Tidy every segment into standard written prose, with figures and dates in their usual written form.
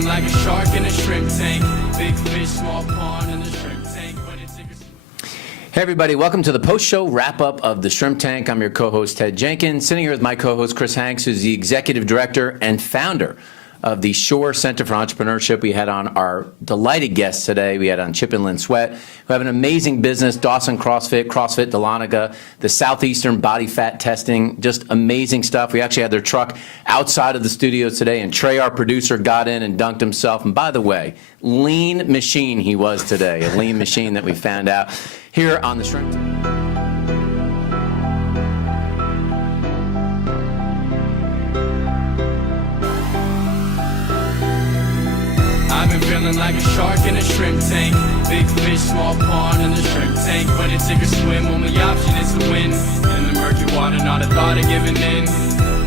feeling like a shark in a shrimp tank. Big fish, small pond in the shrimp tank. Hey everybody, welcome to the post-show wrap-up of the Shrimp Tank. I'm your co-host Ted Jenkins, sitting here with my co-host Chris Hanks, who's the executive director and founder of the Shore Center for Entrepreneurship. We had on our delighted guests today. We had on Chip and Lynn Sweatte, who have an amazing business, Dawson CrossFit, Dahlonega, the Southeastern body fat testing, just amazing stuff. We actually had their truck outside of the studio today, and Trey, our producer, got in and dunked himself. And by the way, lean machine he was today, a lean machine that we found out here on the Shrimp Tank. I've been feeling like a shark in a shrimp tank. Big fish, small pond in the shrimp tank. When it take a swim, only option is to win. In the murky water, not a thought of giving in.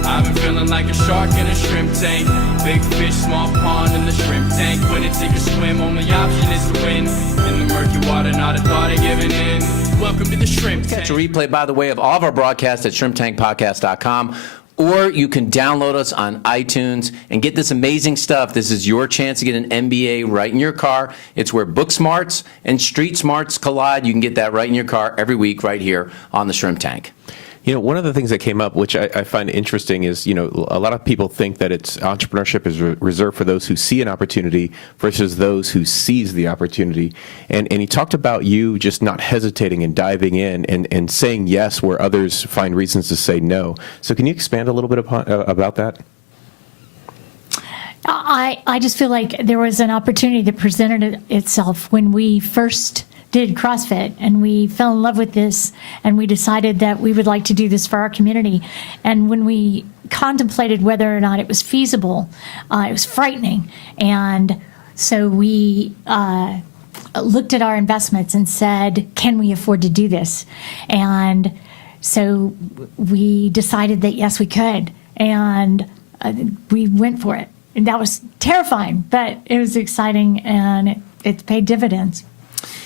I've been feeling like a shark in a shrimp tank. Big fish, small pond in the shrimp tank. When it take a swim, only option is to win. In the murky water, not a thought of giving in. Welcome to the Shrimp Tank. Catch a replay, by the way, of all of our broadcasts at shrimptankpodcast.com. Or you can download us on iTunes and get this amazing stuff. This is your chance to get an MBA right in your car. It's where book smarts and street smarts collide. You can get that right in your car every week right here on the Shrimp Tank. You know, one of the things that came up, which I find interesting, is, you know, a lot of people think that entrepreneurship is reserved for those who see an opportunity versus those who seize the opportunity. And he talked about you just not hesitating and diving in and saying yes where others find reasons to say no. So can you expand a little bit about that? I just feel like there was an opportunity that presented itself when we first did CrossFit, and we fell in love with this, and we decided that we would like to do this for our community. And when we contemplated whether or not it was feasible, it was frightening. And so we looked at our investments and said, can we afford to do this? And so we decided that yes, we could. And we went for it. And that was terrifying, but it was exciting, and it's paid dividends.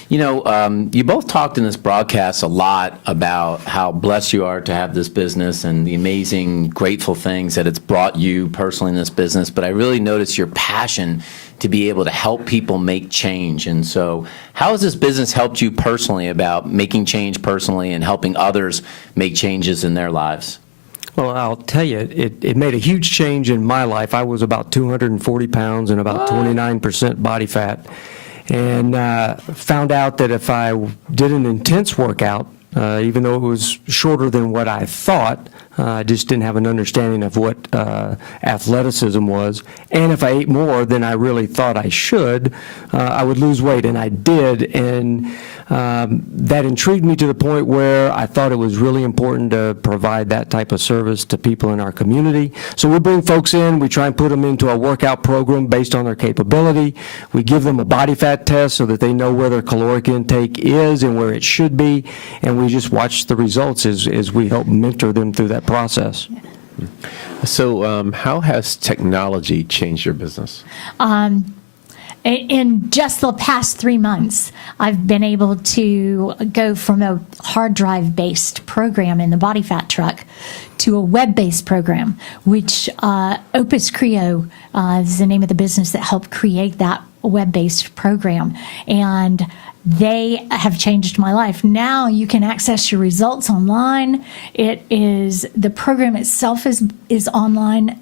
You know, you both talked in this broadcast a lot about how blessed you are to have this business and the amazing, grateful things that it's brought you personally in this business. But I really noticed your passion to be able to help people make change. And so how has this business helped you personally about making change personally and helping others make changes in their lives? Well, I'll tell you, it made a huge change in my life. I was about 240 pounds and about 29% body fat. And found out that if I did an intense workout, even though it was shorter than what I thought, I just didn't have an understanding of what athleticism was. And if I ate more than I really thought I should, I would lose weight, and I did. And that intrigued me to the point where I thought it was really important to provide that type of service to people in our community. So we bring folks in, we try and put them into a workout program based on their capability. We give them a body fat test so that they know where their caloric intake is and where it should be, and we just watch the results as we help mentor them through that process. So how has technology changed your business? In just the past 3 months, I've been able to go from a hard drive-based program in the body fat truck to a web-based program, which Opus Creo is the name of the business that helped create that web-based program. And they have changed my life. Now you can access your results online. The program itself is online,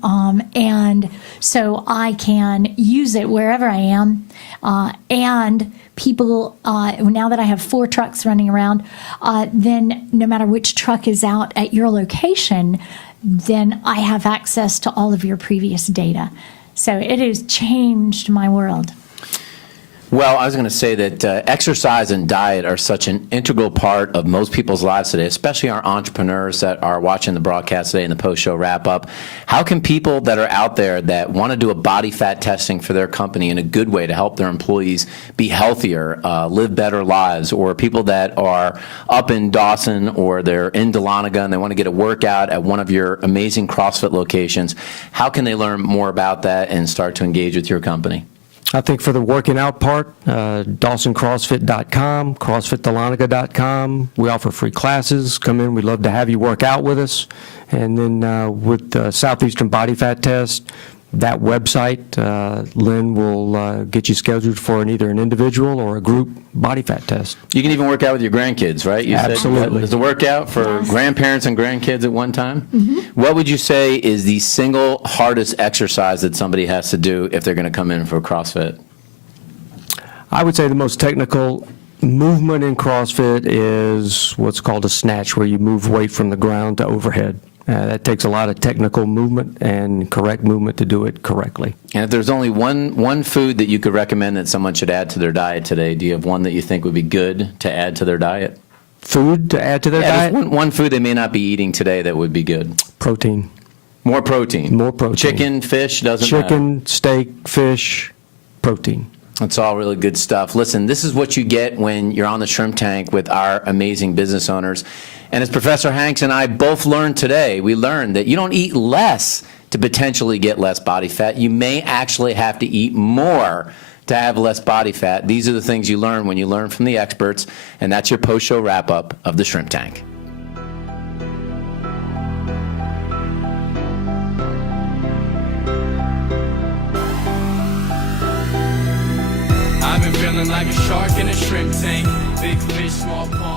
and so I can use it wherever I am. And people, now that I have 4 trucks running around, then no matter which truck is out at your location, then I have access to all of your previous data. So it has changed my world. Well, I was going to say that exercise and diet are such an integral part of most people's lives today, especially our entrepreneurs that are watching the broadcast today and the post-show wrap-up. How can people that are out there that want to do a body fat testing for their company in a good way to help their employees be healthier, live better lives, or people that are up in Dawson or they're in Dahlonega and they want to get a workout at one of your amazing CrossFit locations, how can they learn more about that and start to engage with your company? I think for the working out part, DawsonCrossFit.com, CrossFitDahlonega.com. We offer free classes. Come in. We'd love to have you work out with us. And then with the Southeastern body fat test, that website, Lynn will get you scheduled for either an individual or a group body fat test. You can even work out with your grandkids, right? You Absolutely. Said there's a workout for Yes. grandparents and grandkids at one time. What would you say is the single hardest exercise that somebody has to do if they're going to come in for CrossFit? I would say the most technical movement in CrossFit is what's called a snatch, where you move weight from the ground to overhead. That takes a lot of technical movement and correct movement to do it correctly. And if there's only one food that you could recommend that someone should add to their diet today, do you have one that you think would be good to add to their diet? Food to add to their Yeah, diet? just one food they may not be eating today that would be good. Protein. More protein. More protein. Chicken, fish, doesn't matter. Chicken, steak, fish, protein. That's all really good stuff. Listen, this is what you get when you're on the shrimp tank with our amazing business owners. And as Professor Hanks and I both learned today, we learned that you don't eat less to potentially get less body fat. You may actually have to eat more to have less body fat. These are the things you learn when you learn from the experts. And that's your post-show wrap-up of the Shrimp Tank. I've been feeling like a shark in a shrimp tank. Big fish, small pond.